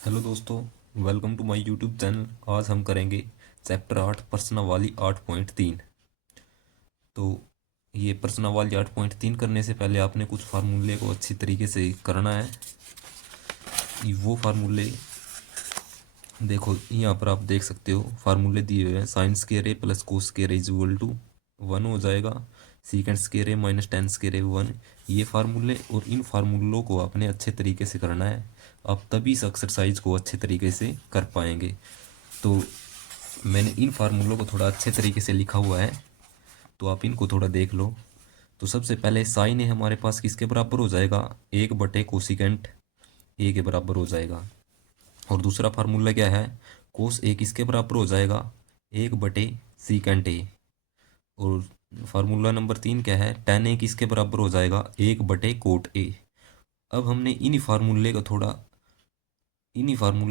Hello दोस्तों, welcome to my YouTube channel. आज हम करेंगे चैप्टर 8 प्रश्नावली 8.3। तो ये प्रश्नावली 8.3 करने से पहले आपने कुछ फार्मूले को अच्छी तरीके से करना है। वो फार्मूले देखो, यहाँ पर आप देख सकते हो फार्मूले दिए हुए हैं। Sine square A plus cos square is equal to 1 हो जाएगा। Secant square A minus tan square A 1। ये फार्मूले और इन फार्मूलों को आपने अच्छे तरीके से करना है। आप तभी इस एक्सरसाइज को अच्छे तरीके से कर पाएंगे। तो मैंने इन फार्मूलों को थोड़ा अच्छे तरीके से लिखा हुआ है, तो आप इनको थोड़ा देख लो। तो सबसे पहले साइन ए हमारे पास किसके बराबर हो जाएगा? 1 बटे कोसिकेंट ए के बराबर हो जाएगा। और दूसरा फार्मूला क्या है? कोस ए किसके बराबर हो जाएगा? 1 बटे सीकेंट ए। और फार्मूला नंबर 3 क्या है? टेन ए किसके बराबर हो जाएगा? 1 बटे कोट ए। अब हमने इन्हीं फार्मूले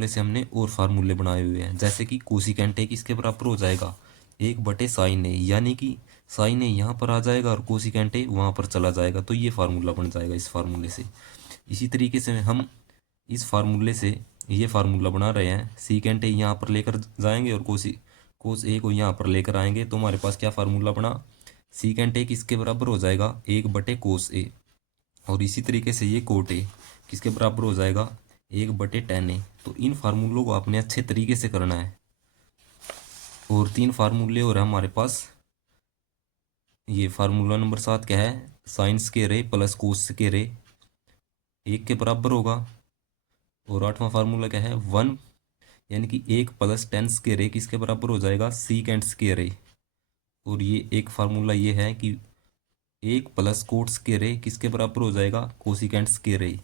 से हमने और फार्मूले बनाए हुए हैं, जैसे कि कोसिकेंट ए किसके बराबर हो जाएगा? 1 बटे साइन ए, यानी कि साइन ए यहाँ पर आ जाएगा और कोसिकेंट ए वहाँ पर चला जाएगा, तो ये फार्मूला बन जाएगा इस फार्मूले से। इसी तरीके से हम इस फार्मूले से ये फार्मूला बना रहे हैं। सीकेंट ए यहाँ पर लेकर जाएंगे और कोस ए को यहाँ पर लेकर आएंगे, तो हमारे पास क्या फार्मूला बना? सीकेंट ए किसके बराबर हो जाएगा? 1 बटे कोस ए। और इसी तरीके से ये कोट ए किसके बराबर हो जाएगा? 1 बटे टेन ए। तो इन फार्मूलों को आपने अच्छे तरीके से करना है। और 3 फार्मूले और हमारे पास। ये फार्मूला नंबर 7 क्या है? Sign square A plus cos square A 1 के बराबर होगा। और 8वां फार्मूला क्या है? 1, यानी कि 1 प्लस टेन स्क्वायर ए किसके बराबर हो जाएगा? सीकेंट स्क्वायर ए। और ये एक फार्मूला ये है कि 1 प्लस कोट स्क्वायर ए किसके बराबर हो जाएगा? कोसिकेंट स्क्वायर ए।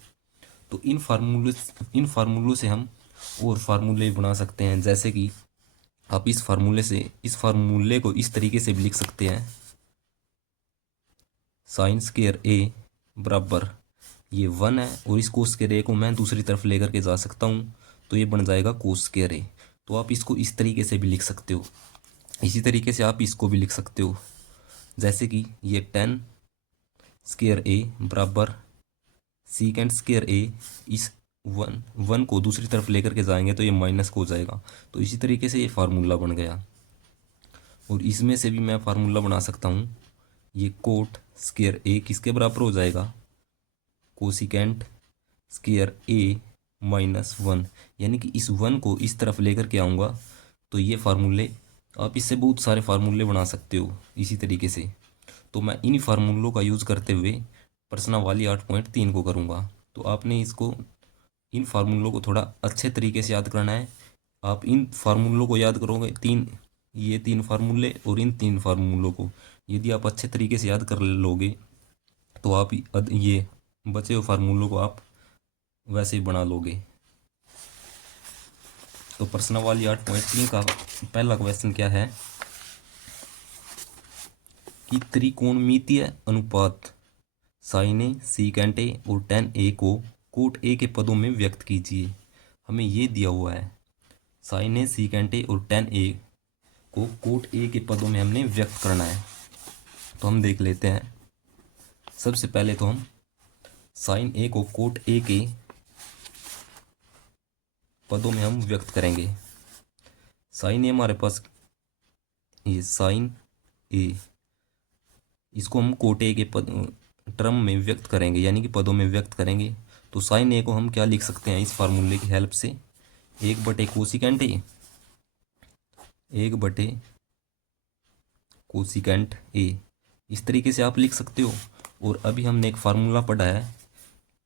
तो इन फार्मूलों से हम और फार्मूले बना सकते हैं, जैसे कि आप इस फार्मूले को इस तरीके से भी लिख सकते हैं। साइन स्क्वायर ए बराबर ये 1 है, और इस कोस स्क्वायर ए को मैं दूसरी तरफ लेकर के जा सकता हूँ, तो ये बन जाएगा कोस स्क्वायर ए। तो आप इसको इस तरीके से भी लिख सकते हो। इसी तरीके से आप इसको भी लिख सकते हो, जैसे कि ये टेन स्क्वायर ए बराबर सीकेंड स्क्वायर ए। इस वन वन को दूसरी तरफ लेकर के जाएंगे तो ये माइनस को हो जाएगा। तो इसी तरीके से ये फार्मूला बन गया। और इसमें से भी मैं फार्मूला बना सकता हूँ। ये कोट स्क्वायर ए किसके बराबर हो जाएगा? Cosecant square A -1। यानी कि इस 1 को इस तरफ लेकर के आऊँगा, तो ये फार्मूले आप इससे बहुत सारे फार्मूले बना सकते हो इसी तरीके से। तो मैं इन फार्मूलों का यूज़ करते हुए प्रश्नावली 8.3 को करूँगा। तो आपने इन फार्मूलों को थोड़ा अच्छे तरीके से याद करना है। आप इन फार्मूलों को याद करोगे, ये 3 फार्मूले और इन 3 फार्मूलों को यदि आप अच्छे तरीके से याद कर लोगे, तो आप ये बचे हुए फार्मूलों को आप वैसे ही बना लोगे। तो प्रश्नावली 8.3 का पहला क्वेश्चन क्या है कि त्रिकोणमितीय अनुपात साइन ए, सीकेंट ए और टेन ए को कोट ए के पदों में व्यक्त कीजिए। हमें ये दिया हुआ है, साइन ए, सीकेंट ए और टेन ए को कोट ए के पदों में हमने व्यक्त करना है। तो हम देख लेते हैं। सबसे पहले तो हम साइन ए को कोट ए के पदों में हम व्यक्त करेंगे। साइन ए हमारे पास, ये साइन ए, इसको हम कोट ए के पद टर्म में व्यक्त करेंगे, यानी कि पदों में व्यक्त करेंगे। तो साइन ए को हम क्या लिख सकते हैं इस फार्मूले की हेल्प से? 1 बटे कोसिकेंट ए इस तरीके से आप लिख सकते हो। और अभी हमने एक फार्मूला पढ़ा है,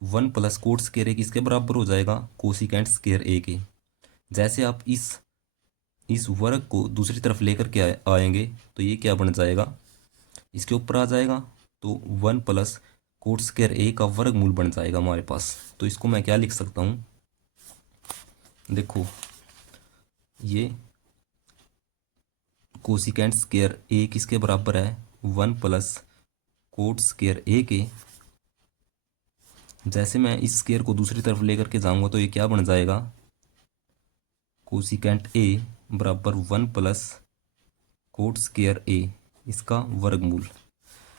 1 प्लस कोट स्क्वायर ए किसके बराबर हो जाएगा? कोसिकेंट स्क्वायर ए के। जैसे आप इस वर्ग को दूसरी तरफ लेकर के आएंगे, तो ये क्या बन जाएगा? इसके ऊपर आ जाएगा, तो 1 प्लस कोट स्क्वायर ए का वर्गमूल बन जाएगा हमारे पास। तो इसको मैं क्या लिख सकता हूँ? देखो, ये कोसिकेंट स्क्वायर ए किसके बराबर है? 1 प्लस कोट स्क्वायर ए के। जैसे मैं इस स्क्वायर को दूसरी तरफ लेकर के जाऊंगा, तो ये क्या बन जाएगा? कोसिकेंट ए बराबर 1 प्लस कोट स्क्वायर ए, इसका वर्गमूल।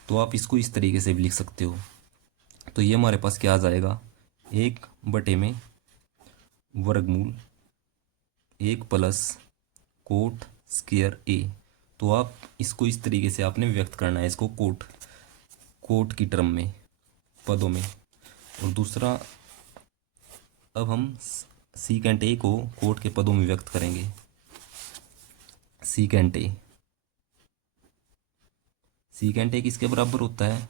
तो आप इसको इस तरीके से भी लिख सकते हो। तो ये हमारे पास क्या आ जाएगा? 1 बटे में वर्गमूल 1 + कोट स्क्वायर ए। तो आप इसको इस तरीके से आपने व्यक्त करना है, इसको कोट कोट की टर्म में, पदों में। और दूसरा, अब हम सीकेंट ए को कोट के पदों में व्यक्त करेंगे। सीकेंट ए, सीकेंट ए किसके बराबर होता है?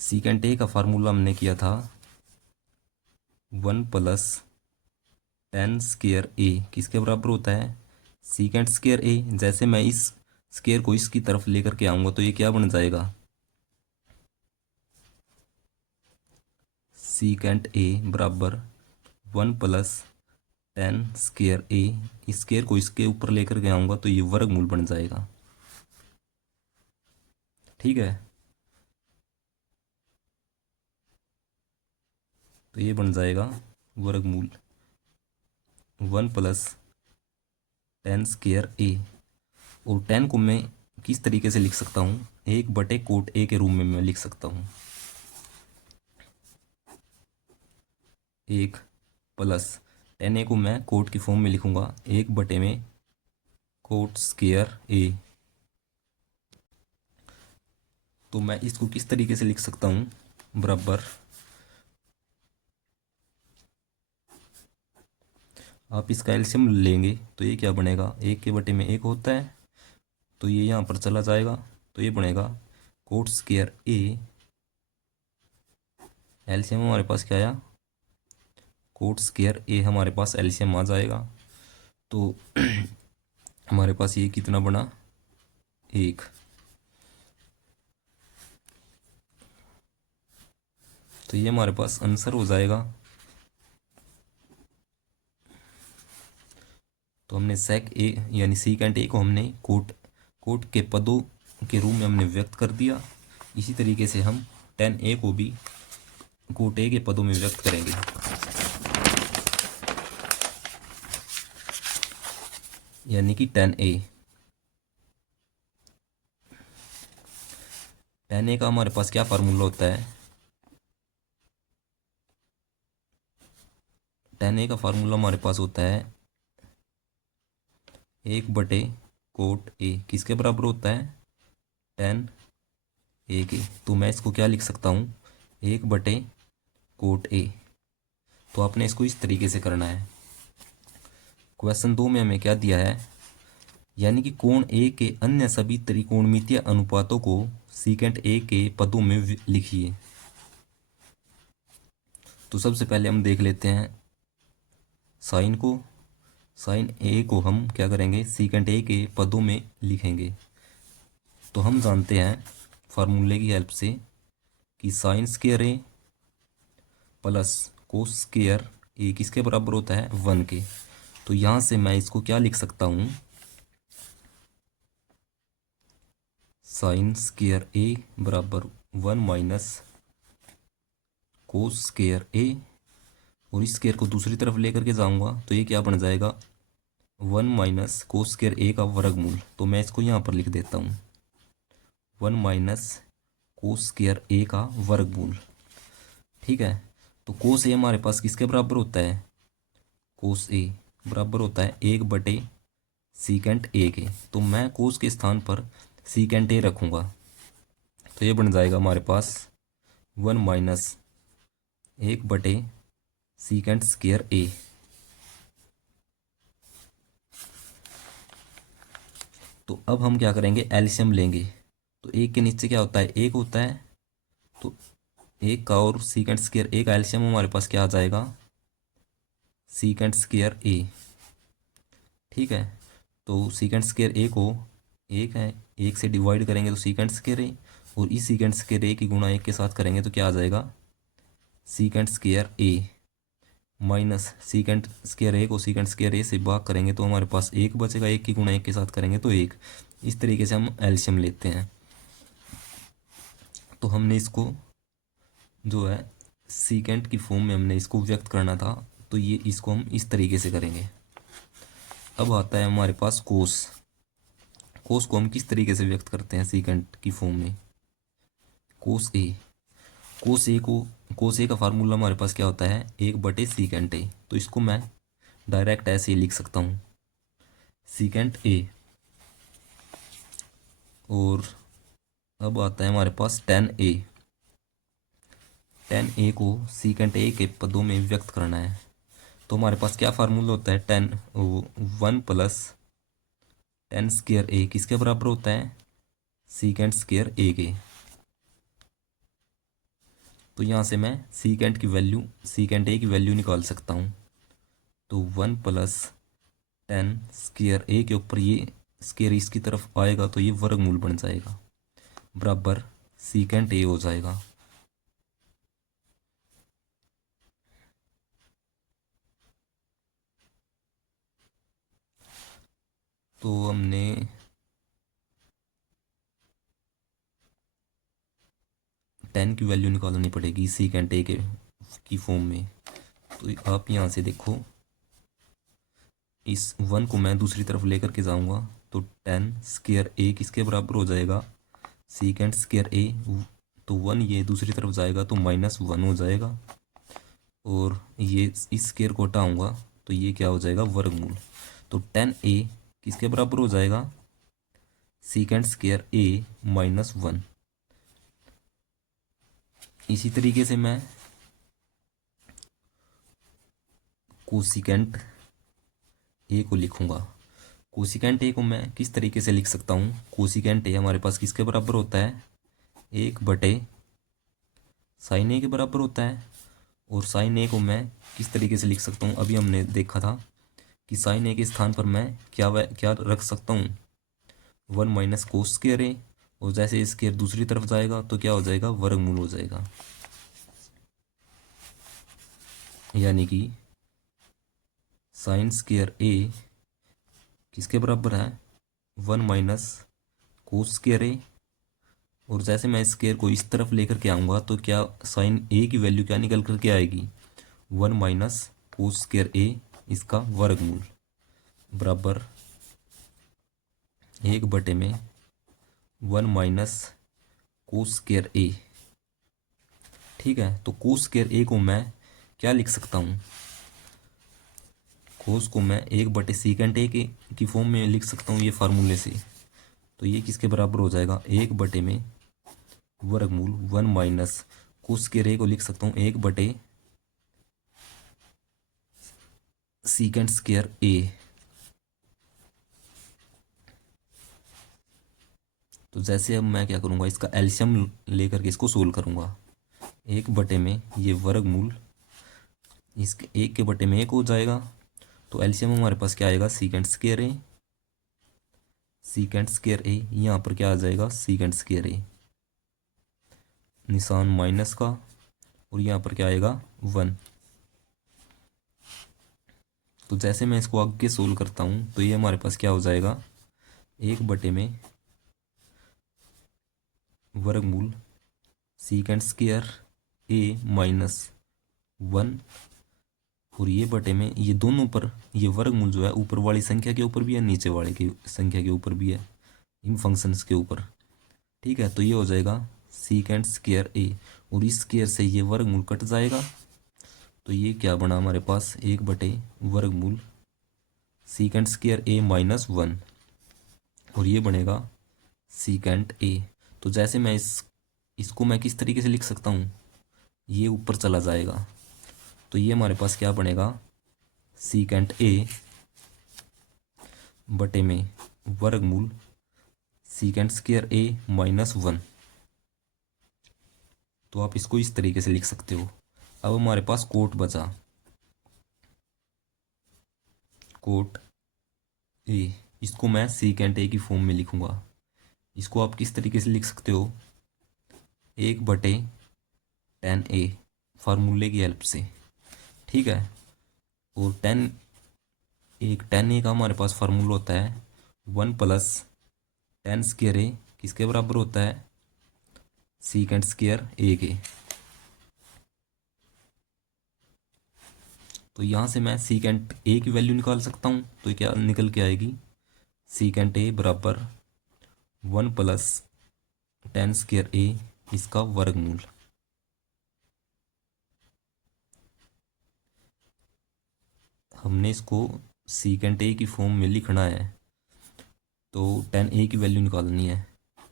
सीकेंट ए का फार्मूला हमने किया था 1 + tan स्क्वायर ए किसके बराबर होता है? सीकेंट स्क्वायर ए। जैसे मैं इस स्क्वायर को इसकी तरफ लेकर के आऊँगा तो ये क्या बन जाएगा? सीकेंट ए बराबर 1 + tan स्क्वायर ए। इस स्क्वायर को इसके ऊपर लेकर के आऊँगा तो ये वर्गमूल बन जाएगा। ठीक है, तो ये बन जाएगा वर्गमूल 1 + tan स्क्वायर ए। और tan को मैं किस तरीके से लिख सकता हूँ? 1/कोट ए के रूप में मैं लिख सकता हूँ। 1 + tan ए को मैं कोट की फॉर्म में लिखूंगा 1/में कोट स्क्वायर ए। तो मैं इसको किस तरीके से लिख सकता हूँ? बराबर, आप इसका एलसीएम लेंगे तो ये क्या बनेगा? 1/1 होता है, तो ये यहाँ पर चला जाएगा, तो ये बनेगा कोट स्क्वायर ए। एलसीएम हमारे पास क्या आया? कोट स्क्वायर ए हमारे पास एलसीएम आ जाएगा। तो हमारे पास ये कितना बना? 1। तो ये हमारे पास आंसर हो जाएगा। तो हमने सेक ए यानी सीकेंट ए को हमने कोट के पदों के रूप में हमने व्यक्त कर दिया। इसी तरीके से हम tan ए को भी कोट ए के पदों में व्यक्त करेंगे। यानी कि tan ए का हमारे पास क्या फार्मूला होता है? tan ए का फार्मूला हमारे पास होता है 1/कोट ए किसके बराबर होता है? tan ए के। तो मैं इसको क्या लिख सकता हूँ? 1/कोट ए। तो आपने इसको इस तरीके से करना है। क्वेश्चन 2 में हमें क्या दिया है? यानी कि कोण ए के अन्य सभी त्रिकोणमितीय अनुपातों को सीकेंट ए के पदों में लिखिए। तो सबसे पहले हम देख लेते हैं साइन को। साइन ए को हम क्या करेंगे? सीकेंट ए के पदों में लिखेंगे। तो हम जानते हैं फार्मूले की हेल्प से कि sign square A plus cos square ए किसके बराबर होता है? 1 के। तो यहाँ से मैं इसको क्या लिख सकता हूँ? साइन स्क्वायर ए बराबर 1 - कोस स्क्वायर ए। और इस स्क्वायर को दूसरी तरफ लेकर के जाऊंगा तो ये क्या बन जाएगा? 1 - कोस स्क्वायर ए का वर्गमूल। तो मैं इसको यहाँ पर लिख देता हूँ 1 - कोस स्क्वायर ए का वर्गमूल। ठीक है, तो कोस ए हमारे पास किसके बराबर होता है? कोस ए बराबर होता है 1/सीकेंट ए के। तो मैं कोस के स्थान पर सीकेंट ए रखूँगा। तो ये बन जाएगा हमारे पास 1 - 1/सीकेंट स्क्वायर ए। तो अब हम क्या करेंगे? एलसीएम लेंगे। तो 1 के नीचे क्या होता है? 1 होता है। तो 1 का और सीकेंट स्क्वायर ए का एलसीएम हमारे पास क्या आ जाएगा? सीकेंट स्क्वायर ए। ठीक है, तो सीकेंट स्क्वायर ए को 1 है, 1 से डिवाइड करेंगे तो सीकेंट स्क्वायर ए। और इस सीकेंट स्क्वायर ए की गुणा 1 के साथ करेंगे तो क्या आ जाएगा? Secant square A minus secant square ए को सीकेंट स्क्वायर ए से भाग करेंगे तो हमारे पास 1 बचेगा। 1 की गुणा 1 के साथ करेंगे तो 1। इस तरीके से हम एलसीएम लेते हैं। तो हमने इसको जो है सीकेंट की फॉर्म में हमने इसको व्यक्त करना था, तो ये इसको हम इस तरीके से करेंगे। अब आता है हमारे पास कोस। कोस को हम किस तरीके से व्यक्त करते हैं सीकेंट की फॉर्म में? कोस ए। कोस ए को कोस ए का फार्मूला हमारे पास क्या होता है, 1/सीकेंट ए। तो इसको मैं डायरेक्ट ऐसे ही लिख सकता हूँ, सीकेंट ए। और अब आता है हमारे पास टेन ए। टेन ए को सीकेंट ए के पदों में व्यक्त करना है। तो हमारे पास क्या फार्मूला होता है, 1 + 10 स्क्वायर ए किसके बराबर होता है, सीकेंट स्क्वायर ए के। तो यहाँ से मैं सीकेंट ए की वैल्यू निकाल सकता हूँ। तो 1 + 10 स्क्वायर ए के ऊपर ये स्क्वायर इसकी तरफ आएगा तो ये वर्गमूल बन जाएगा, बराबर सीकेंट ए हो जाएगा। तो हमने 10 की वैल्यू निकालनी पड़ेगी सीकेंट ए के की फॉर्म में। तो आप यहाँ से देखो, इस 1 को मैं दूसरी तरफ लेकर के जाऊंगा तो 10 स्क्वायर ए किसके बराबर हो जाएगा, सीकेंट स्क्वायर ए। तो 1 ये दूसरी तरफ जाएगा तो -1 हो जाएगा। और ये इस स्क्वायर को हटाऊंगा तो ये क्या हो जाएगा, वर्गमूल। तो 10a किसके बराबर हो जाएगा, सीकेंट स्क्वायर ए -1। इसी तरीके से मैं कोसिकेंट ए को लिखूंगा। कोसिकेंट ए को मैं किस तरीके से लिख सकता हूँ, कोसिकेंट ए हमारे पास किसके बराबर होता है, 1/साइन ए के बराबर होता है। और साइन ए को मैं किस तरीके से लिख सकता हूँ, अभी हमने देखा था कि साइन ए के स्थान पर मैं क्या रख सकता हूँ, 1 - कोस स्क्वायर ए। और जैसे स्क्वायर दूसरी तरफ जाएगा तो क्या हो जाएगा, वर्गमूल हो जाएगा। यानी कि साइन स्क्वायर ए किसके बराबर है, 1 - कोस स्क्वायर ए। और जैसे मैं स्क्वायर को इस तरफ लेकर के आऊँगा तो क्या साइन ए की वैल्यू क्या निकल करके आएगी, 1 - कोस स्क्वायर ए इसका वर्गमूल, बराबर 1/1 - कोस स्क्वायर ए। ठीक है, तो कोस स्क्वायर ए को मैं क्या लिख सकता हूँ, कोस को मैं 1/सीकेंट ए के की फॉर्म में लिख सकता हूँ ये फार्मूले से। तो ये किसके बराबर हो जाएगा, 1/वर्गमूल 1 - कोस स्क्वायर ए को लिख सकता हूँ 1/सीकेंट स्क्वायर ए। तो जैसे अब मैं क्या करूँगा, इसका एल्शियम लेकर के इसको सोल्व करूँगा। 1/, ये वर्गमूल इसके 1 हो जाएगा। तो एल्शियम हमारे पास क्या आएगा, सीकेंट स्क्वायर ए। सीकेंट स्क्वायर ए यहाँ पर क्या आ जाएगा, सीकेंट स्क्वायर ए, निशान माइनस का। और यहाँ पर क्या आएगा, 1। तो जैसे मैं इसको आगे सोल्व करता हूँ तो ये हमारे पास क्या हो जाएगा, 1/, वर्गमूल सीकेंट स्क्वायर ए -1। और ये बटे में ये दोनों पर ये वर्गमूल जो है ऊपर वाली संख्या के ऊपर भी है, नीचे वाले की संख्या के ऊपर भी है, इन फंक्शंस के ऊपर। ठीक है, तो ये हो जाएगा सीकेंट स्क्वायर ए। और इस स्क्वायर से ये वर्गमूल कट जाएगा तो ये क्या बना हमारे पास, 1/वर्गमूल सीकेंट स्क्वायर ए -1। और ये बनेगा सीकेंट ए। तो जैसे मैं इसको मैं किस तरीके से लिख सकता हूँ, ये ऊपर चला जाएगा तो ये हमारे पास क्या बनेगा, सीकेंट ए बटे में वर्गमूल सीकेंट स्क्वायर ए -1। तो आप इसको इस तरीके से लिख सकते हो। अब हमारे पास कोट बचा, कोट ए, इसको मैं सीकेंट ए की फॉर्म में लिखूंगा। इसको आप किस तरीके से लिख सकते हो, 1/10a फार्मूले की हेल्प से। ठीक है, और 10a का हमारे पास फार्मूला होता है 1 + 10 स्क्वायर ए किसके बराबर होता है, सीकेंट स्क्वायर ए के। तो यहाँ से मैं सीकेंट ए की वैल्यू निकाल सकता हूँ। तो क्या निकल के आएगी, सीकेंट ए बराबर 1 + 10 स्क्वायर ए इसका वर्गमूल। हमने इसको सीकेंट ए की फॉर्म में लिखना है, तो टेन ए की वैल्यू निकालनी है।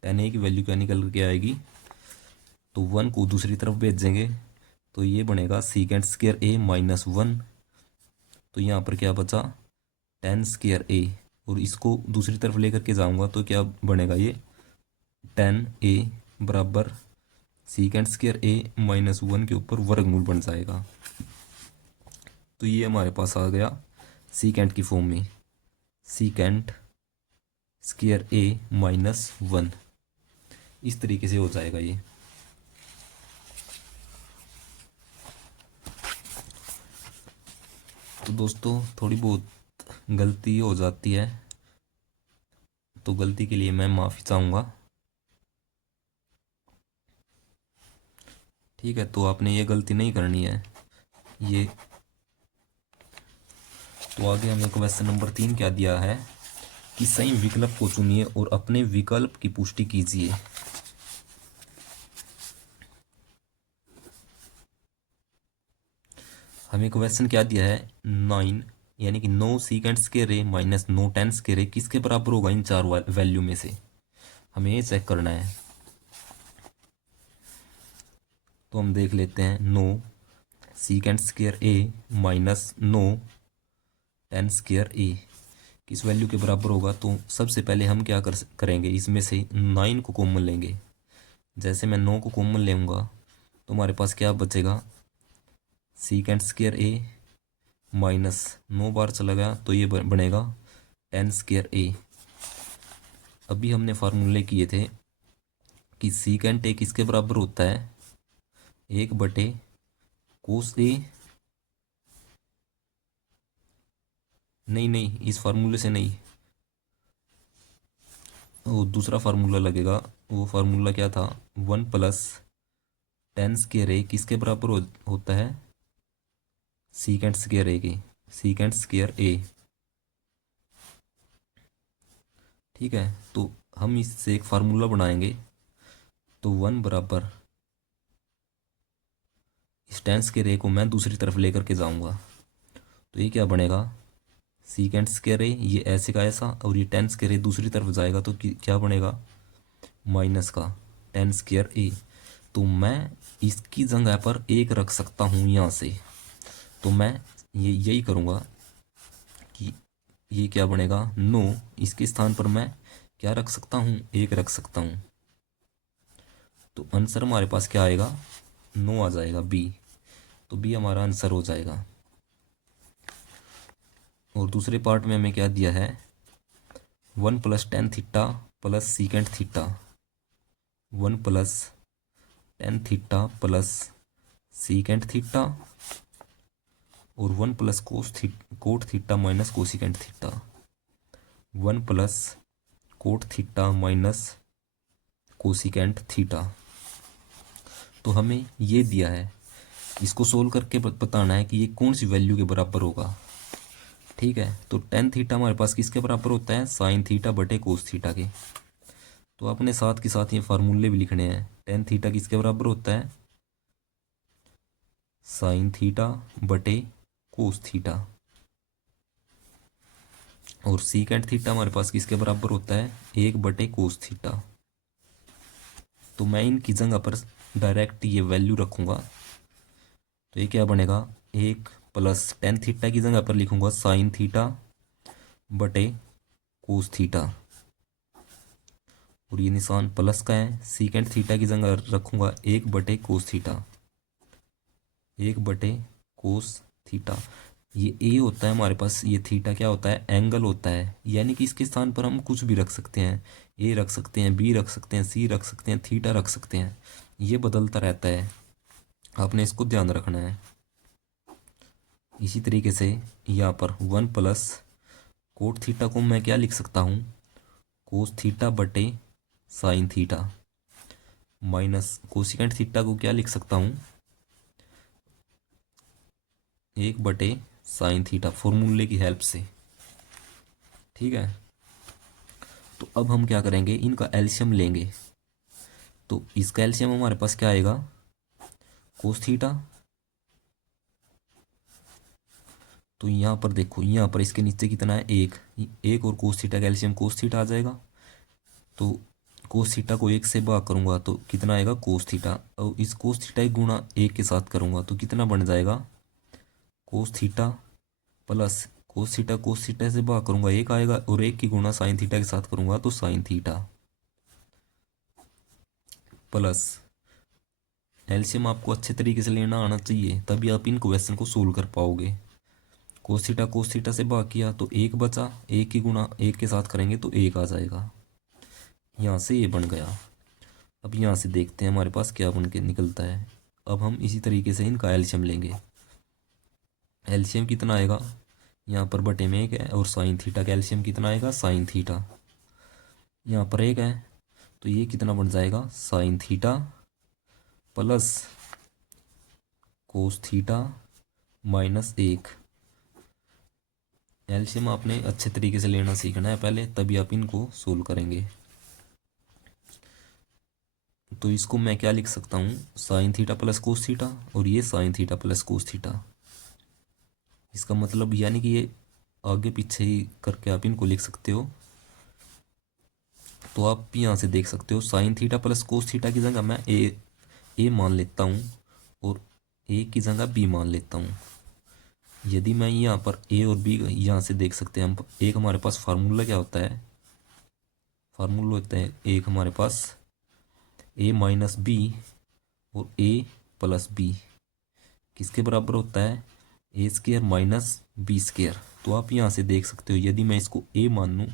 टेन ए की वैल्यू क्या निकल के आएगी, तो वन को दूसरी तरफ भेजेंगे तो ये बनेगा secant square A minus one. तो यहाँ पर क्या बचा, टेन स्क्वायर ए, और इसको दूसरी तरफ लेकर के जाऊँगा तो क्या बनेगा, ये टेन ए बराबर secant square A minus one के ऊपर वर्गमूल बन जाएगा। तो ये हमारे पास आ गया सीकेंट की फॉर्म में, secant square A minus one. इस तरीके से हो जाएगा ये। तो दोस्तों थोड़ी बहुत गलती हो जाती है, तो गलती के लिए मैं माफ़ी चाहूँगा। ठीक है, तो आपने ये गलती नहीं करनी है ये। तो आगे हमें क्वेश्चन नंबर 3 क्या दिया है कि सही विकल्प को चुनिए और अपने विकल्प की पुष्टि कीजिए। हमें क्वेश्चन क्या दिया है, 9 यानी कि 9 secant square A minus 9 ten square ए किसके बराबर होगा इन चार वैल्यू में से, हमें ये चेक करना है। तो हम देख लेते हैं, 9 secant square A minus 9 ten square ए किस वैल्यू के बराबर होगा। तो सबसे पहले हम क्या करेंगे, इसमें से 9 को कॉमन लेंगे। जैसे मैं 9 को कॉमन लेऊंगा तो हमारे पास क्या बचेगा, सीकेंट स्क्वायर ए माइनस 9 बार चला गया तो ये बनेगा टेन स्क्वायर ए। अभी हमने फार्मूले किए थे कि सीकेंट ए किसके बराबर होता है, 1 बटे कोस ए, नहीं इस फार्मूले से नहीं, वो दूसरा फार्मूला लगेगा। वो फार्मूला क्या था, 1 प्लस टेन स्क्वायर ए किसके बराबर होता है, सीकेंट स्क्वायर ए के, सीकेंट स्क्वायर ए। ठीक है, तो हम इससे एक फार्मूला बनाएंगे। तो 1 बराबर इस टेन स्क्वायर ए को मैं दूसरी तरफ लेकर के जाऊंगा तो ये क्या बनेगा, सीकेंट स्क्वायर ए, ये ऐसे का ऐसा, और ये टेन स्क्वायर ए दूसरी तरफ जाएगा तो क्या बनेगा, माइनस का टेन स्क्वायर ए। तो मैं इसकी जगह पर एक रख सकता हूँ यहाँ से। तो मैं ये यही करूँगा कि ये क्या बनेगा, 9, इसके स्थान पर मैं क्या रख सकता हूँ, एक रख सकता हूँ। तो आंसर हमारे पास क्या आएगा, 9 आ जाएगा, बी। तो बी हमारा आंसर हो जाएगा। और दूसरे पार्ट में हमें क्या दिया है, 1 plus tan theta plus secant theta, 1 plus tan theta plus secant theta, और 1 plus cot theta minus cosecant theta, 1 plus cot theta minus cosecant theta. तो हमें ये दिया है, इसको सोल्व करके बताना है कि ये कौन सी वैल्यू के बराबर होगा। ठीक है, तो टेन थीटा हमारे पास किसके बराबर होता है, साइन थीटा बटे कोस थीटा के। तो अपने साथ के साथ ये फार्मूले भी लिखने हैं। टेन थीटा किसके बराबर होता है, साइन थीटा बटे कोस थीटा, और सीकेंट थीटा हमारे पास किसके बराबर होता है, 1 बटे कोस थीटा। तो मैं इनकी जगह पर डायरेक्ट ये वैल्यू रखूँगा तो ये क्या बनेगा, 1 प्लस टेन थीटा की जगह पर लिखूँगा साइन थीटा बटे कोस थीटा, और ये निशान प्लस का है। सीकेंट थीटा की जगह रखूँगा 1 बटे कोस थीटा, 1 बटे कोस थीटा। ये ए होता है हमारे पास, ये थीटा क्या होता है, एंगल होता है। यानी कि इसके स्थान पर हम कुछ भी रख सकते हैं, ए रख सकते हैं, बी रख सकते हैं, सी रख सकते हैं, थीटा रख सकते हैं। ये बदलता रहता है, आपने इसको ध्यान रखना है। इसी तरीके से यहाँ पर 1 प्लस कोट थीटा को मैं क्या लिख सकता हूँ, कोस थीटा बटे sine theta, minus cosecant theta को क्या लिख सकता हूँ, 1 बटे साइन थीटा, फॉर्मूले की हेल्प से। ठीक है, तो अब हम क्या करेंगे, इनका एलसीएम लेंगे। तो इसका एलसीएम हमारे पास क्या आएगा, कोस थीटा तो यहाँ पर देखो, यहाँ पर इसके नीचे कितना है, एक। एक और कोस थीटा का एलसीएम कोस थीटा आ जाएगा। तो कोस थीटा को एक से भाग करूंगा तो कितना आएगा, कोस थीटा। और इस कोस थीटा एक गुणा एक के साथ करूंगा तो कितना बन जाएगा, cos theta plus cos theta से भाग करूंगा एक आएगा, और एक की गुणा साइन थीटा के साथ करूंगा तो साइन थीटा प्लस। एलसीएम आपको अच्छे तरीके से लेना आना चाहिए, तभी आप इन क्वेश्चन को सोल्व कर पाओगे। कोस थीटा से भाग किया तो एक बचा, एक की गुणा एक के साथ करेंगे तो एक आ जाएगा। यहाँ से ये बन गया। अब यहाँ से देखते हैं हमारे पास क्या बन के निकलता है। अब हम इसी तरीके से इनका एलसीएम लेंगे। एलसीएम कितना आएगा, यहाँ पर बटे में एक है, और साइन थीटा का एलसीएम कितना आएगा, साइन थीटा। यहाँ पर एक है तो ये कितना बन जाएगा, sine theta plus cos theta minus एक। एलसीएम आपने अच्छे तरीके से लेना सीखना है पहले, तभी आप इनको सोल्व करेंगे। तो इसको मैं क्या लिख सकता हूँ, sine theta plus cos theta, और ये sine theta plus cos theta. इसका मतलब यानी कि ये आगे पीछे ही करके आप इनको लिख सकते हो। तो आप यहाँ से देख सकते हो, sine theta plus cos theta की जगह मैं ए मान लेता हूँ, और ए की जगह बी मान लेता हूँ। यदि मैं यहाँ पर ए और बी यहाँ से देख सकते हैं हम, एक हमारे पास फार्मूला क्या होता है, फार्मूला होता है एक हमारे पास ए माइनस बी और ए प्लस बी किसके बराबर होता है, ए स्केयर माइनस बी स्केयर। तो आप यहाँ से देख सकते हो, यदि मैं इसको ए मान लूँ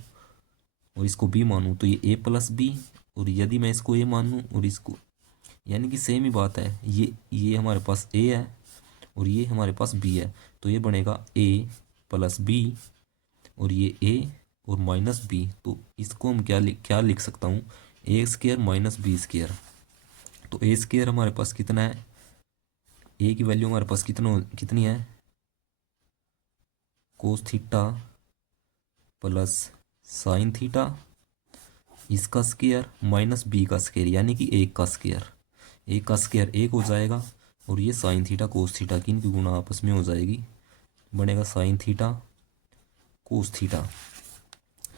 और इसको बी मानूँ तो ये ए प्लस बी, और यदि मैं इसको ए मान लूँ और इसको, यानी कि सेम ही बात है। ये हमारे पास ए है और ये हमारे पास बी है, तो ये बनेगा ए प्लस बी, और ये ए और माइनस बी। तो इसको हम क्या लिख सकता हूँ, ए स्केयर माइनस बी स्केयर। तो ए स्केयर हमारे पास कितना है, ए की वैल्यू हमारे पास कितनी है, cos theta plus sine theta, इसका स्केयर माइनस बी का स्केयर, यानी कि एक का स्केयर। एक का स्केयर एक हो जाएगा, और ये साइन थीटा कोस थीटा की इनकी गुणा आपस में हो जाएगी, बनेगा साइन थीटा कोस थीटा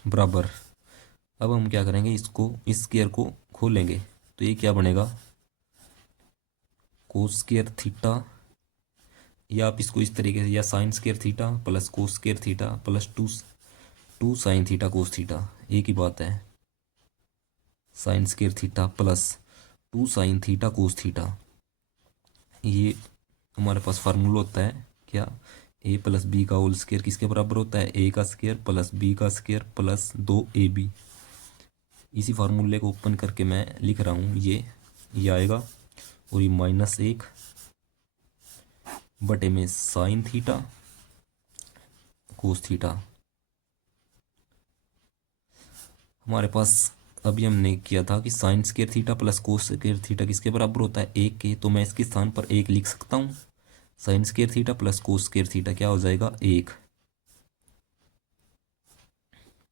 बराबर। अब हम क्या करेंगे, इसको इस स्केयर को खोलेंगे तो ये क्या बनेगा, कोस स्केयर थीटा, या आप इसको इस तरीके से, या sine square theta plus cos square theta plus two sine theta cos theta, एक ही बात है। Sine square theta plus two sine theta cos theta, ये हमारे पास फार्मूला होता है क्या, ए प्लस बी का होल स्केयर किसके बराबर होता है, ए का स्केयर प्लस बी का स्केयर प्लस 2ab। इसी फार्मूले को ओपन करके मैं लिख रहा हूँ, ये आएगा, और ये माइनस एक बटे में साइन थीटा कोस थीटा। हमारे पास अभी हमने किया था कि sine square theta plus cos square theta किसके बराबर होता है, एक के। तो मैं इसके स्थान पर एक लिख सकता हूँ, sine square theta plus cos square theta क्या हो जाएगा, एक,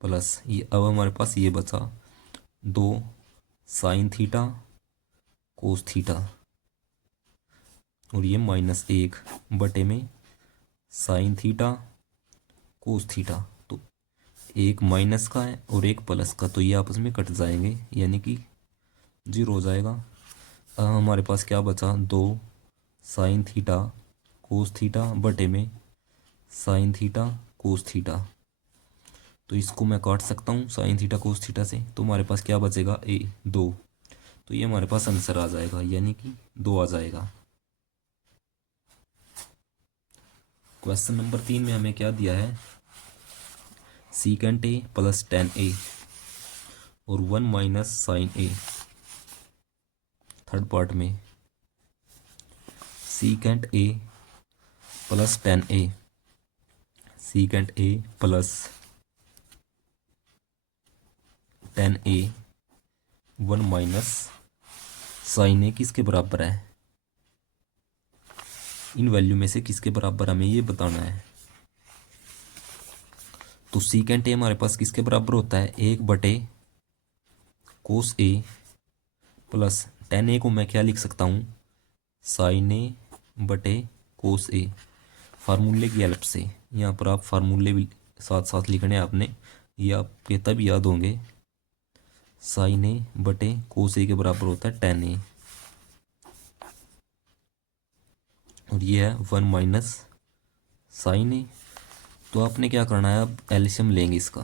प्लस ये अब हमारे पास ये बचा 2 साइन थीटा कोस थीटा, और ये माइनस एक बटे में साइन थीटा कोस थीटा। तो एक माइनस का है और एक प्लस का, तो ये आपस में कट जाएंगे, यानी कि 0 हो जाएगा। अब हमारे पास क्या बचा, 2 साइन थीटा कोस थीटा बटे में साइन थीटा कोस थीटा। तो इसको मैं काट सकता हूँ साइन थीटा कोस थीटा से, तो हमारे पास क्या बचेगा, 2। तो ये हमारे पास आंसर आ जाएगा, यानी कि 2 आ जाएगा। क्वेश्चन नंबर 3 में हमें क्या दिया है, secant A plus tan A और 1 minus sine A. Third part में secant A plus tan A, secant A plus tan A 1 minus sine A किसके बराबर है, इन वैल्यू में से किसके बराबर हमें ये बताना है। तो सीकेंट ए हमारे पास किसके बराबर होता है, 1 बटे कोस ए प्लस टेन ए को मैं क्या लिख सकता हूँ, साइन ए बटे कोस ए, फार्मूले की हेल्प से। यहाँ पर आप फार्मूले भी साथ साथ लिखने हैं आपने, ये आपके तब याद होंगे। साइन ए बटे कोस ए के बराबर होता है टेन ए, और ये है वन माइनस साइन ए। तो आपने क्या करना है, अब एलसीएम लेंगे इसका।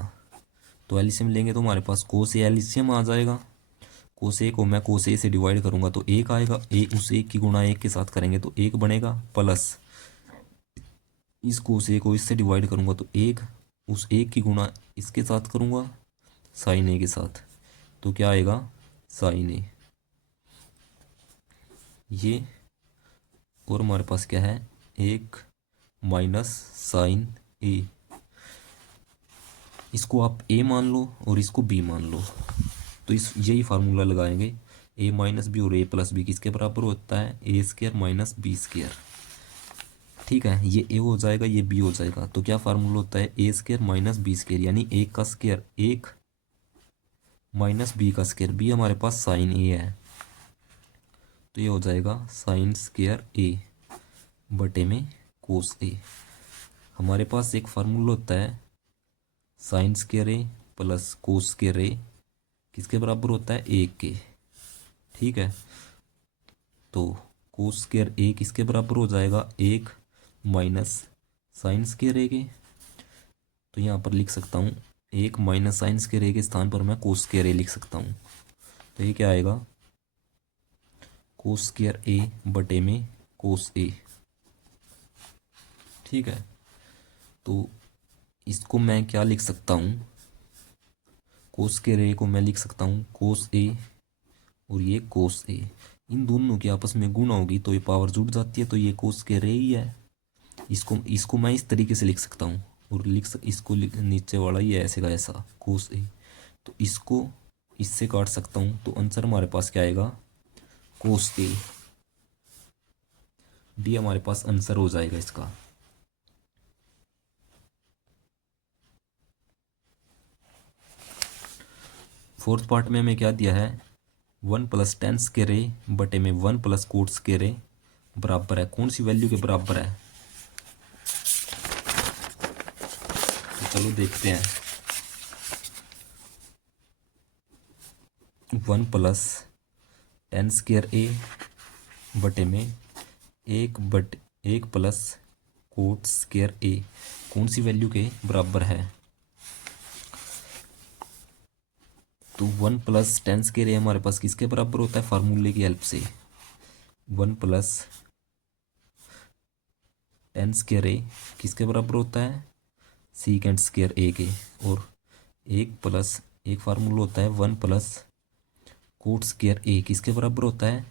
तो एलसीएम लेंगे तो हमारे पास कोस ए एलसीएम आ जाएगा। कोस ए को मैं कोस ए से डिवाइड करूंगा तो एक आएगा, ए उस एक की गुणा एक के साथ करेंगे तो एक बनेगा, प्लस इस कोस ए को इससे डिवाइड करूंगा तो एक उस एक की गुणा इसके साथ करूंगा साइन ए के साथ, तो क्या आएगा साइन ए ये। और हमारे पास क्या है, एक माइनस साइन ए। इसको आप ए मान लो और इसको बी मान लो, तो इस यही फार्मूला लगाएंगे। ए माइनस बी और ए प्लस बी किसके बराबर होता है, ए स्क्र माइनस बी स्क्र। ठीक है, ये ए हो जाएगा, ये बी हो जाएगा, तो क्या फार्मूला होता है, ए स्क्र माइनस बी स्क्र, यानी एक का स्क्र एक माइनस बी का स्क्र, बी हमारे पास साइन ए है, तो ये हो जाएगा साइन स्क्र ए बटे में कोस ए। हमारे पास एक फार्मूला होता है sine square A plus cos square A किसके बराबर होता है, एक के। ठीक है, तो कोस स्क्र ए किसके बराबर हो जाएगा, एक माइनस साइन स्क्र ए के। तो यहाँ पर लिख सकता हूँ एक माइनस साइन स्क्र ए के स्थान पर मैं कोस स्क्र ए लिख सकता हूँ। तो ये क्या आएगा, कोस स्क्र ए बटे में कोस ए। ठीक है, तो इसको मैं क्या लिख सकता हूँ, कोस स्क्र ए को मैं लिख सकता हूँ कोस ए, और ये कोस ए, इन दोनों की आपस में गुणा होगी तो ये पावर जुड़ जाती है, तो ये कोस स्क्र ए ही है। इसको इसको मैं इस तरीके से लिख सकता हूँ, और इसको नीचे वाला ये ऐसे का ऐसा कोस ए, तो इसको इससे काट सकता हूँ, तो आंसर हमारे पास क्या आएगा, कोस ए। डी हमारे पास आंसर हो जाएगा इसका। फोर्थ पार्ट में हमें क्या दिया है, one plus ten square A बटे में one plus coat square A बराबर है, कौन सी वैल्यू के बराबर है, तो चलो देखते हैं। One plus ten square A बटे में एक प्लस कोट स्क्र ए कौन सी वैल्यू के बराबर है, तो one plus ten square A हमारे पास किसके बराबर होता है, फार्मूले की हेल्प से। One plus ten square A किसके बराबर होता है, सीकेंड स्क्र ए के, और एक प्लस एक फार्मूला होता है one plus coat square A किसके बराबर होता है,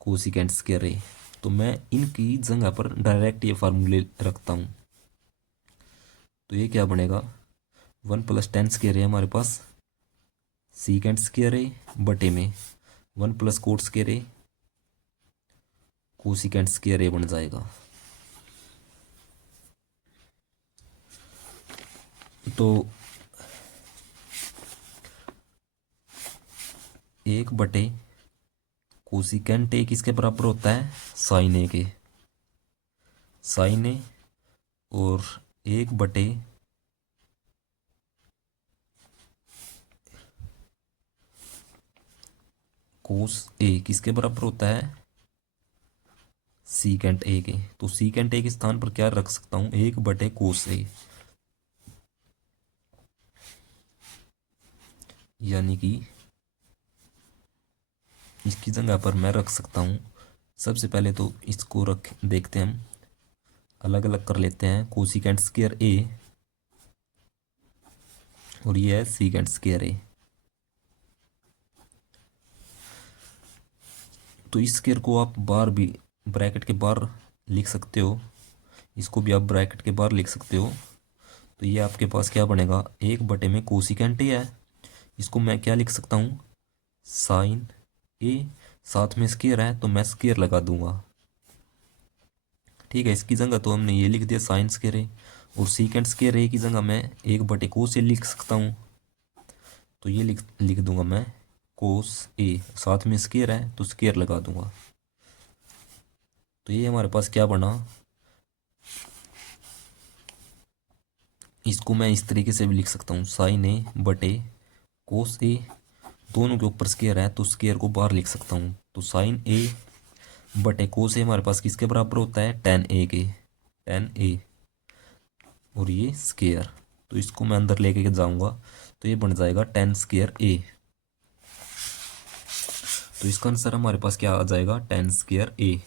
कोसिकेंड स्क्र ए। तो मैं इनकी जगह पर डायरेक्ट ये फार्मूले रखता हूँ, तो ये क्या बनेगा, one plus ten square A हमारे पास सीकेंड स्क्र ए बटे में one plus coat square A cosecant square A बन जाएगा। तो एक बटे कोसिकेंट ए किसके बराबर होता है, साइन ए के, साइन ए, और एक बटे कोस ए किसके बराबर होता है, सीकेंट ए के। तो सीकेंट ए के स्थान पर क्या रख सकता हूं, एक बटे कोस ए, यानी कि इसकी जगह पर मैं रख सकता हूं, सबसे पहले तो इसको रख देखते हैं, हम अलग अलग कर लेते हैं, कोसिकेंट स्क्वायर ए और ये है सीकेंट स्क्वायर ए। तो इस स्क्वायर को आप बाहर भी ब्रैकेट के बाहर लिख सकते हो, इसको भी आप ब्रैकेट के बाहर लिख सकते हो। तो ये आपके पास क्या बनेगा, एक बटे में कोसिकेंट ए है, इसको मैं क्या लिख सकता हूँ, साइन ए, साथ में स्क्वायर है तो मैं स्क्वायर लगा दूंगा। ठीक है, इसकी जगह तो हमने ये लिख दिया साइन स्क्वायर ए, और सीकेंट स्क्वायर ए की जगह मैं एक बटे कोस ए लिख सकता हूँ, तो ये लिख लिख दूंगा मैं कोस ए, साथ में स्क्वायर है तो स्क्वायर लगा दूंगा। तो ये हमारे पास क्या बना, इसको मैं इस तरीके से भी लिख सकता हूँ, साइन ए बटे कोस ए, दोनों के ऊपर स्केयर है तो स्केयर को बाहर लिख सकता हूँ। तो साइन ए बटे कोस ए हमारे पास किसके बराबर होता है, टेन ए के, टेन ए, और ये स्केयर, तो इसको मैं अंदर लेके जाऊंगा तो ये बन जाएगा टेन स्केयर ए। तो इसका आंसर हमारे पास क्या आ जाएगा, टेन स्केयर ए।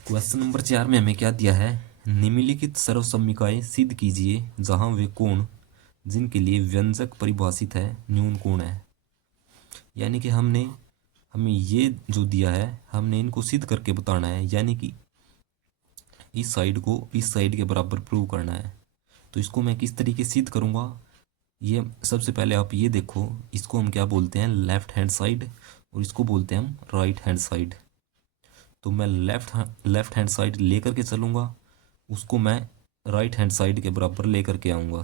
क्वेश्चन नंबर 4 में हमें क्या दिया है, निम्नलिखित सर्वसम्मिकाएं सिद्ध कीजिए जहां वे कोण जिनके लिए व्यंजक परिभाषित है न्यून कोण है। यानी कि हमें ये जो दिया है हमने इनको सिद्ध करके बताना है, यानी कि इस साइड को इस साइड के बराबर प्रूव करना है। तो इसको मैं किस तरीके से सिद्ध करूँगा, ये सबसे पहले आप ये देखो, इसको हम क्या बोलते हैं, लेफ्ट हैंड साइड, और इसको बोलते हैं हम राइट हैंड साइड। तो मैं लेफ्ट हैंड साइड लेकर के चलूँगा, उसको मैं राइट हैंड साइड के बराबर लेकर के आऊँगा।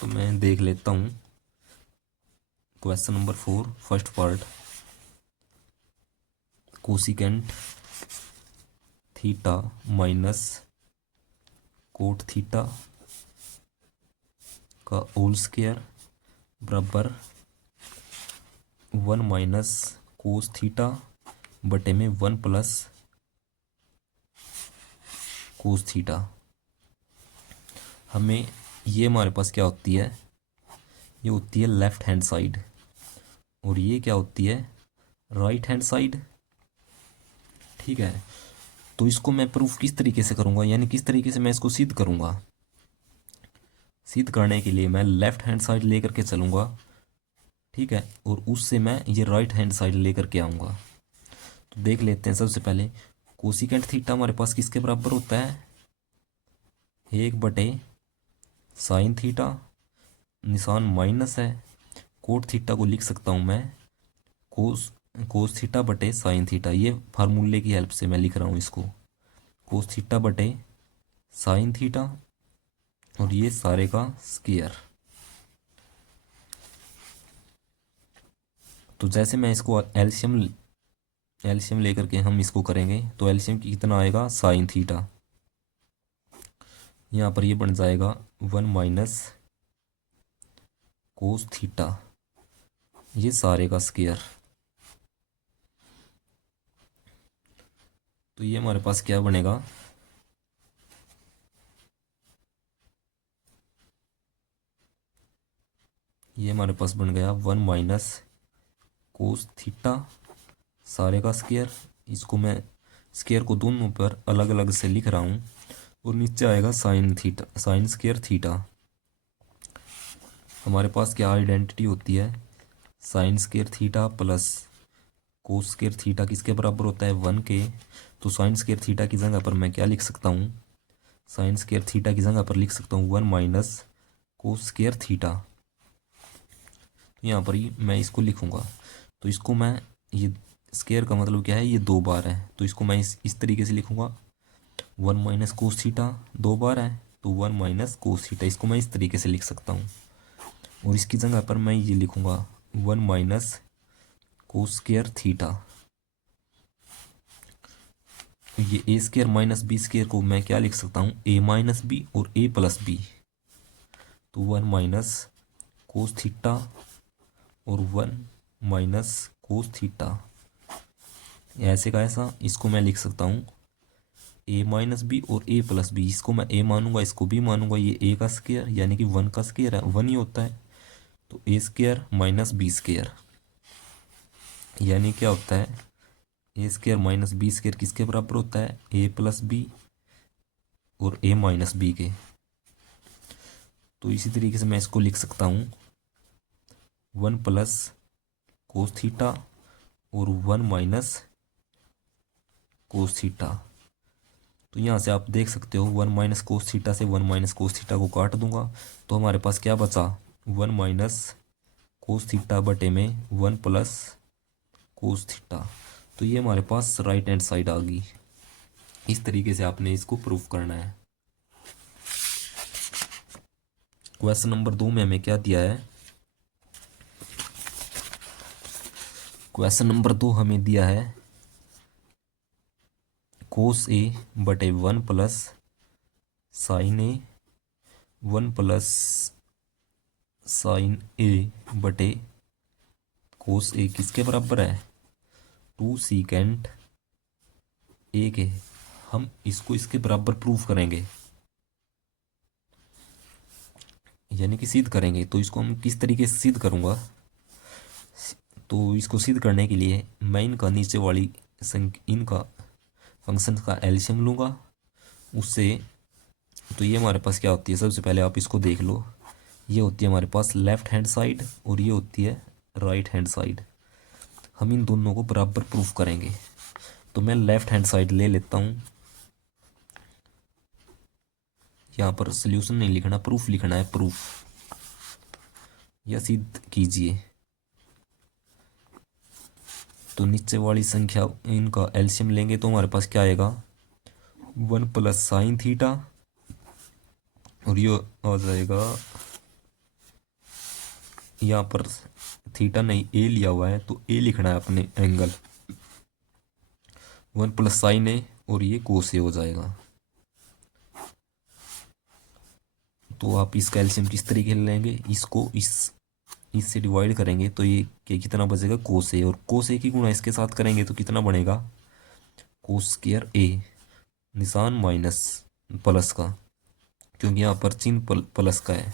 तो मैं देख लेता हूँ question number 4 first part, cosecant theta minus cot theta का होल स्क्वायर बराबर 1 माइनस कोस थीटा बटे में 1 प्लस कोस थीटा। हमें ये हमारे पास क्या होती है, ये होती है लेफ्ट हैंड साइड, और ये क्या होती है, राइट हैंड साइड। ठीक है, तो इसको मैं प्रूफ किस तरीके से करूँगा, यानी किस तरीके से मैं इसको सिद्ध करूँगा। सिद्ध करने के लिए मैं लेफ्ट हैंड साइड लेकर के चलूँगा, ठीक है, और उससे मैं ये राइट हैंड साइड लेकर के आऊँगा। तो देख लेते हैं सबसे पहले, कोसिकेंट थीटा हमारे पास किसके बराबर होता है, 1 बटे साइन थीटा, निशान माइनस है, कोट थीटा को लिख सकता हूँ मैं कोस कोस थीटा बटे साइन थीटा, ये फार्मूले की हेल्प से मैं लिख रहा हूँ इसको, कोस थीटा बटे साइन थीटा, और ये सारे का स्क्वायर। तो जैसे मैं इसको एलसीएम लेकर के हम इसको करेंगे, तो एलसीएम कितना आएगा, साइन थीटा, यहाँ पर ये बन जाएगा 1 माइनस कोस थीटा, ये सारे का स्क्वायर। तो ये हमारे पास क्या बनेगा, ये हमारे पास बन गया 1 माइनस कोस थीटा सारे का स्क्वायर। इसको मैं स्क्वायर को दोनों पर अलग अलग से लिख रहा हूँ, और नीचे आएगा sine theta, sine square theta. हमारे पास क्या आइडेंटिटी होती है, sine square theta plus cos square theta किसके बराबर होता है, 1 के। तो साइन स्क्वायर थीटा की जगह पर मैं क्या लिख सकता हूँ, साइन स्क्वायर थीटा की जगह पर लिख सकता हूँ 1 माइनस कोस स्क्वायर थीटा। यहाँ पर ही मैं इसको लिखूँगा, तो इसको मैं, ये स्क्वायर का मतलब क्या है, ये 2 बार है, तो इसको मैं इस तरीके से लिखूँगा, 1 माइनस कोस थीटा 2 बार है, तो 1 माइनस कोस थीटा, इसको मैं इस तरीके से लिख सकता हूँ। और इसकी जगह पर मैं ये लिखूँगा 1 माइनस कोस स्क्वायर थीटा। ये ए स्क्वायर माइनस बी स्क्वायर को मैं क्या लिख सकता हूँ, ए माइनस बी और ए प्लस बी। तो 1 माइनस कोस थीटा और 1 माइनस कोस थीटा, ऐसे का ऐसा, इसको मैं लिख सकता हूँ ए माइनस बी और ए प्लस बी। इसको मैं ए मानूंगा, इसको बी मानूंगा, ये ए का स्क्वायर यानी कि 1 का स्क्वायर है, 1 ही होता है। तो ए स्क्वायर माइनस बी स्क्वायर, यानी क्या होता है, ए स्क्वायर माइनस बी स्क्वायर किसके बराबर होता है, ए प्लस बी और ए माइनस बी के। तो इसी तरीके से मैं इसको लिख सकता हूँ 1 प्लस कोस थीटा और 1 माइनस कोस थीटा। तो यहाँ से आप देख सकते हो 1 माइनस कोस थीटा से 1 माइनस कोस थीटा को काट दूंगा, तो हमारे पास क्या बचा, 1 माइनस कोस थीटा बटे में 1 प्लस कोस थीटा। तो ये हमारे पास राइट हैंड साइड आ गई। इस तरीके से आपने इसको प्रूफ करना है। क्वेश्चन नंबर 2 में हमें क्या दिया है, क्वेश्चन नंबर 2 हमें दिया है कोस ए बटे 1 + साइन ए, 1 + साइन ए बटे कोस ए किसके बराबर है? 2 सीकेंट ए के। हम इसको इसके बराबर प्रूफ करेंगे, यानी कि सिद्ध करेंगे। तो इसको हम किस तरीके से सिद्ध करूँगा? तो इसको सिद्ध करने के लिए मैं इनका नीचे वाली इनका फंक्शन का एलसीएम लूँगा उससे। तो ये हमारे पास क्या होती है, सबसे पहले आप इसको देख लो। ये होती है हमारे पास लेफ्ट हैंड साइड और ये होती है राइट हैंड साइड। हम इन दोनों को बराबर प्रूफ करेंगे। तो मैं लेफ्ट हैंड साइड ले लेता हूँ। यहाँ पर सोल्यूशन नहीं लिखना, प्रूफ लिखना है, प्रूफ। या सिद्ध कीजिए। तो नीचे वाली संख्या इनका एलसीएम लेंगे तो हमारे पास क्या आएगा? 1 + साइन थीटा और ये आ जाएगा, यहाँ पर थीटा नहीं ए लिया हुआ है तो ए लिखना है अपने एंगल। 1 + साइन ए और ये कोस ए हो जाएगा। तो आप इसका एलसीएम किस तरीके से लेंगे? इसको इससे डिवाइड करेंगे तो ये कितना बचेगा? कोस ए। और कोस ए की गुणा इसके साथ करेंगे तो कितना बनेगा? कोस स्क्वायर ए, निशान माइनस प्लस का, क्योंकि यहाँ पर चिन्ह प्लस का है।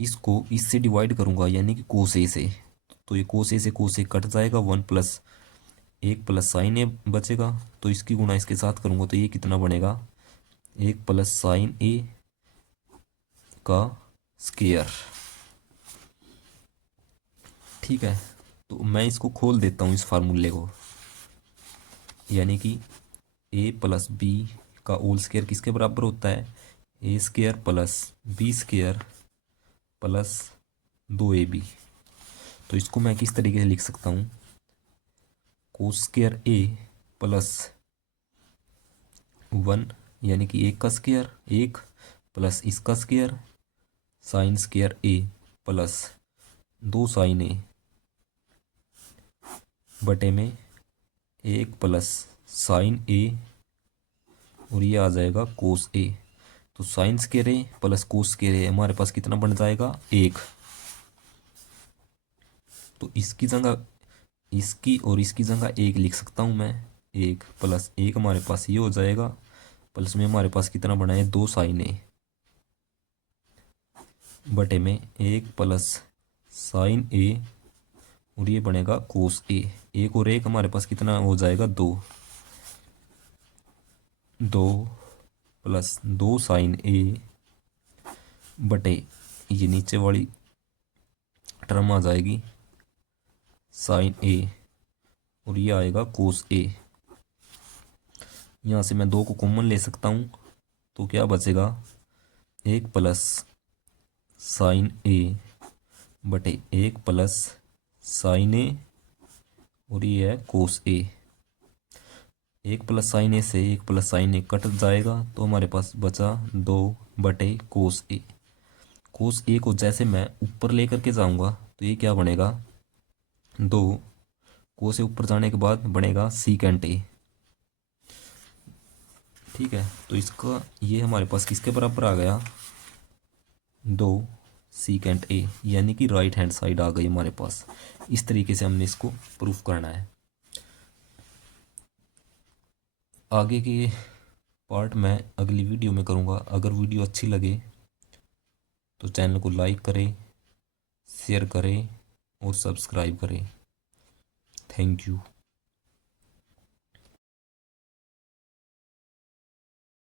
इसको इससे डिवाइड करूँगा यानी कि कोस ए से, तो ये कोस ए से कोस ए कट जाएगा। 1 + साइन ए बचेगा। तो इसकी गुणा इसके साथ करूँगा तो ये कितना बनेगा? 1 + साइन ए का स्क्वायर। ठीक है। तो मैं इसको खोल देता हूँ इस फार्मूले को, यानी कि a + b का होल स्क्वायर किसके बराबर होता है? a² + b² + 2ab। तो इसको मैं किस तरीके से लिख सकता हूँ? कोस स्क्वायर a + 1 यानी कि 1 का स्क्वायर, 1 + इसका square sine square a + 2 sine A बटे में 1 + साइन ए और ये आ जाएगा कोस ए। तो साइन स्क्वायर ए + कोस स्क्वायर ए हमारे पास कितना बन जाएगा? 1। तो इसकी जगह इसकी और इसकी जगह 1 लिख सकता हूँ मैं। 1 + 1 हमारे पास ये हो जाएगा, प्लस में हमारे पास कितना बना है? 2 साइन ए बटे में 1 + साइन ए और ये बनेगा कोस ए। 1 और 1 हमारे पास कितना हो जाएगा? 2। 2 + 2 साइन ए बटे ये नीचे वाली टर्म आ जाएगी साइन ए और ये आएगा कोस ए। यहाँ से मैं 2 को कॉमन ले सकता हूँ तो क्या बचेगा? 1 + साइन ए बटे 1 + साइन ए और ये है कोस ए। 1 + साइन ए से 1 + साइन ए कट जाएगा तो हमारे पास बचा 2 बटे कोस ए। कोस ए को जैसे मैं ऊपर लेकर के जाऊंगा तो ये क्या बनेगा? 2 कोस ए ऊपर जाने के बाद बनेगा सीकेंट ए। ठीक है। तो इसका ये हमारे पास किसके बराबर आ गया? 2 सीकेंट ए, यानी कि राइट हैंड साइड आ गई हमारे पास। इस तरीके से हमने इसको प्रूफ करना है। आगे के पार्ट मैं अगली वीडियो में करूँगा। अगर वीडियो अच्छी लगे तो चैनल को लाइक करें, शेयर करें और सब्सक्राइब करें। Thank you.